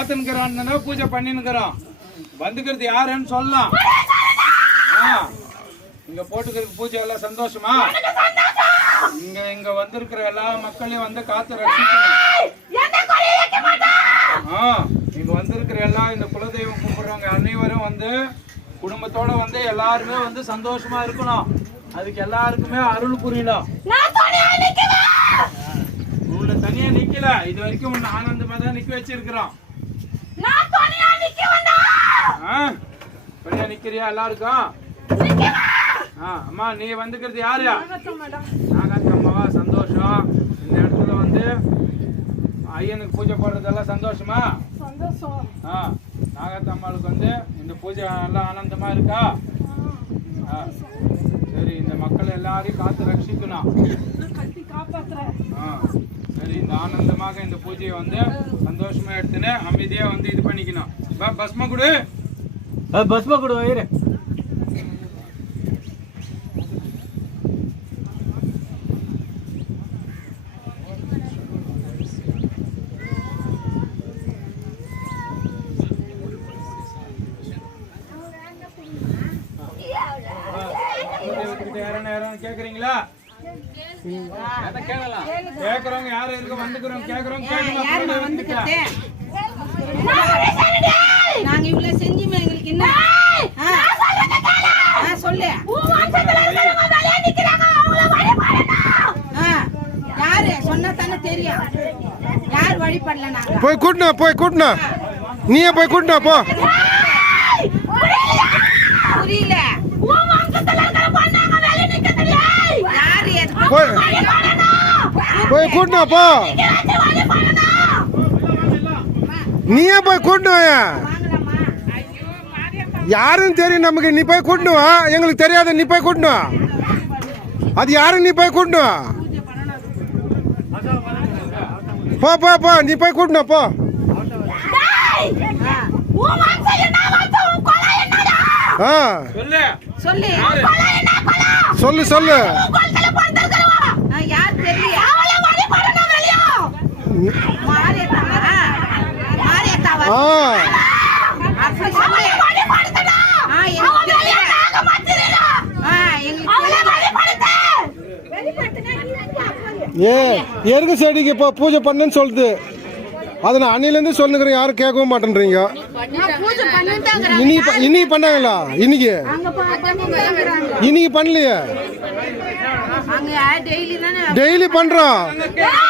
காத்துனுக்குறான்னு பூஜை பண்ணினுக்கிறோம். வந்துக்கிறது யாருன்னு சொல்லலாம். இங்க போட்டுக்கிறதுக்கு பூஜை எல்லாம் சந்தோஷமா? இங்க வந்திருக்கிற எல்லா மக்களையும் வந்து காத்து ரசிக்கணும். இங்க வந்திருக்கிற எல்லா இந்த குலதெய்வம் கும்பிடுறவங்க அனைவரும் வந்து குடும்பத்தோட வந்து எல்லாருமே வந்து சந்தோஷமா இருக்கணும். அதுக்கு எல்லாருக்குமே அருள் புரியணும். உன்னை தனியா நிக்கல, இது வரைக்கும் உன்னை ஆனந்தமா தான் நிக்க வச்சிருக்கிறோம். தனியா நிக்கிறியா எல்லாருக்கும்? அம்மா நீ வந்துக்கிறது யாரு? நாகாத்தம்மாவா? சந்தோஷம். இந்த இடத்துல வந்து ஐயனுக்கு பூஜை போடுறதெல்லாம் சந்தோஷமா? நாகாத்தம்மாளுக்கு வந்து இந்த பூஜை எல்லாம் ஆனந்தமா இருக்கா? சரி, இந்த மக்கள் எல்லாரையும் காத்து ரட்சிக்கணும். சரி, இந்த ஆனந்தமாக இந்த பூஜையை வந்து சந்தோஷமா எடுத்துன்னு அமைதியா வந்து இது பண்ணிக்கணும். பஸ்ம கொடு, பஸ்ம கொடு வயிறு. கேக்குறீங்களா? கேக்குறவங்க யாரும் இருக்க வந்துக்கிறோம். கேக்குறோம் நாங்க இவ்வளவு செஞ்சுமே எங்களுக்கு என்ன சொல்லு. யாரு சொன்னா தானே தெரியும். யார் வழிபடல? நாங்க போய் கூட்டணும். நீயே போய் கூட்டணும். போ. புரியல. போய் கூட்டணும். போ. நீயே போய் கூட்டணும். யாருன்னு தெரியும் நமக்கு. நீ போய் கூட்டணும். எங்களுக்கு தெரியாத நீ போய் கூட்டணும். அது யாரும் நீ போய் கூட்டணும். போ போ போ. நீ போய் கூட்டணும். போ. சொல்லு சொல்லு. எருக்கு செடிக்கு இப்போ பூஜை பண்ணுன்னு சொல்லுது. அதை நான் அன்னிலேருந்து சொல்லுங்கிறேன். யாரும் கேட்கவும் மாட்டேன்றீங்க. இன்னைக்கு பண்ணாங்களா? இன்னைக்கு பண்ணலையே. டெய்லி பண்றோம்.